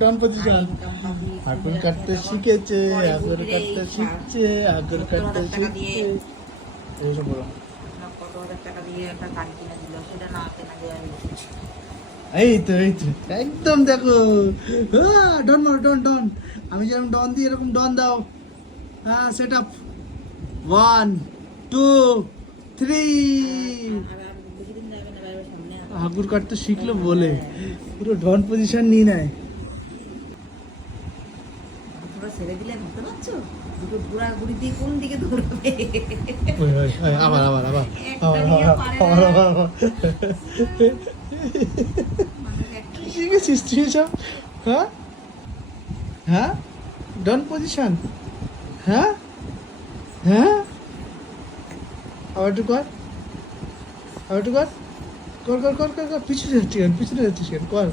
ডন position. আগুন কাটতে শিখেছে, আগুন কাটতে শিখছে, আগুন কাটতে শিখছে। এইসব বলো। এই তো একদম দেখো, ডন মারো, ডন ডন। আমি যেরকম ডন দিই এরকম ডন দাও। হ্যাঁ, সেট আপ। 1 2 3। আগুন কাটতে শিখলো বলে পুরো ডন পজিশন নিয়ে নেয়। ছেড়ে দিলে বুঝতে পারছো, দুটো ঘোরাঘুরি দিয়ে কোন দিকে দৌড়াবে। আবার আবার আবার কি শিখেছিস তুই সব? হ্যাঁ হ্যাঁ, ডন পজিশন। হ্যাঁ হ্যাঁ, আবার একটু কর, আবার একটু কর, কর কর কর কর কর। পিছনে যাচ্ছি কেন, পিছনে যাচ্ছিস কেন? কর